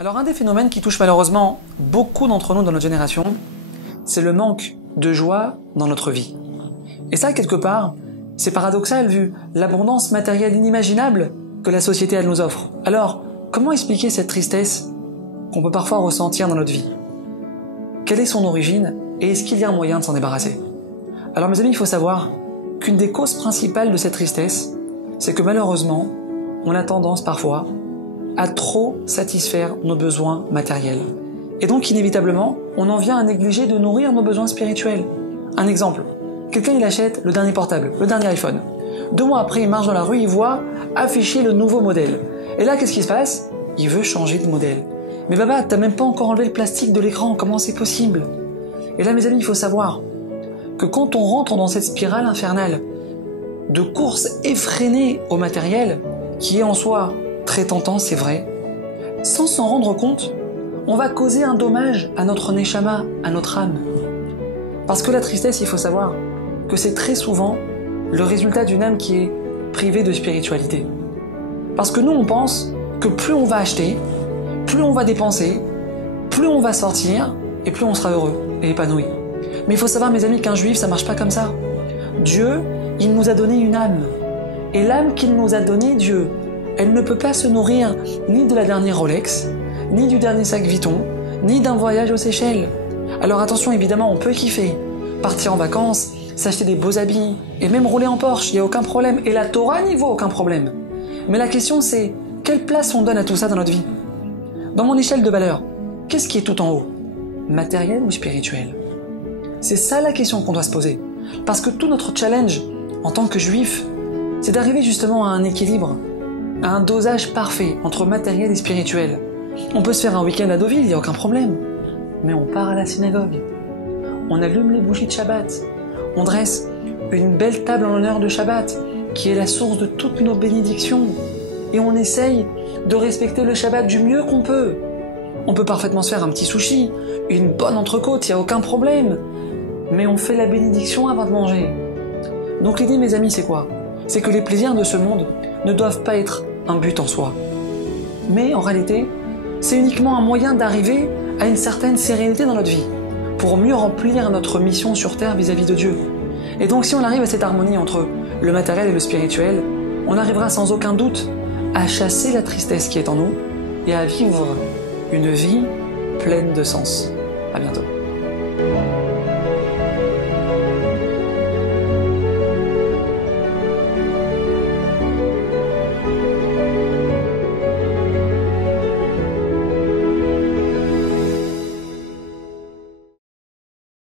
Alors un des phénomènes qui touche malheureusement beaucoup d'entre nous dans notre génération, c'est le manque de joie dans notre vie. Et ça, quelque part, c'est paradoxal vu l'abondance matérielle inimaginable que la société elle nous offre. Alors, comment expliquer cette tristesse qu'on peut parfois ressentir dans notre vie? Quelle est son origine et est-ce qu'il y a un moyen de s'en débarrasser? Alors mes amis, il faut savoir qu'une des causes principales de cette tristesse, c'est que malheureusement, on a tendance parfois à trop satisfaire nos besoins matériels. Et donc inévitablement, on en vient à négliger de nourrir nos besoins spirituels. Un exemple, quelqu'un il achète le dernier portable, le dernier iPhone. 2 mois après, il marche dans la rue, il voit afficher le nouveau modèle. Et là, qu'est-ce qui se passe? Il veut changer de modèle. Mais Baba, t'as même pas encore enlevé le plastique de l'écran, comment c'est possible? Et là mes amis, il faut savoir que quand on rentre dans cette spirale infernale de course effrénée au matériel, qui est en soi très tentant, c'est vrai, sans s'en rendre compte, on va causer un dommage à notre neshama, à notre âme. Parce que la tristesse, il faut savoir que c'est très souvent le résultat d'une âme qui est privée de spiritualité. Parce que nous, on pense que plus on va acheter, plus on va dépenser, plus on va sortir, et plus on sera heureux et épanoui. Mais il faut savoir, mes amis, qu'un juif, ça marche pas comme ça. Dieu, il nous a donné une âme. Et l'âme qu'il nous a donnée, Dieu, elle ne peut pas se nourrir ni de la dernière Rolex, ni du dernier sac Vuitton, ni d'un voyage aux Seychelles. Alors attention, évidemment, on peut kiffer, partir en vacances, s'acheter des beaux habits, et même rouler en Porsche, il n'y a aucun problème. Et la Torah n'y vaut aucun problème. Mais la question c'est, quelle place on donne à tout ça dans notre vie? Dans mon échelle de valeur, qu'est-ce qui est tout en haut? Matériel ou spirituel? C'est ça la question qu'on doit se poser. Parce que tout notre challenge, en tant que juif, c'est d'arriver justement à un équilibre, à un dosage parfait entre matériel et spirituel. On peut se faire un week-end à Deauville, il n'y a aucun problème. Mais on part à la synagogue. On allume les bougies de Shabbat. On dresse une belle table en l'honneur de Shabbat, qui est la source de toutes nos bénédictions. Et on essaye de respecter le Shabbat du mieux qu'on peut. On peut parfaitement se faire un petit sushi, une bonne entrecôte, il n'y a aucun problème. Mais on fait la bénédiction avant de manger. Donc l'idée, mes amis, c'est quoi? C'est que les plaisirs de ce monde ne doivent pas être un but en soi. Mais en réalité, c'est uniquement un moyen d'arriver à une certaine sérénité dans notre vie, pour mieux remplir notre mission sur Terre vis-à-vis de Dieu. Et donc si on arrive à cette harmonie entre le matériel et le spirituel, on arrivera sans aucun doute à chasser la tristesse qui est en nous et à vivre une vie pleine de sens. À bientôt.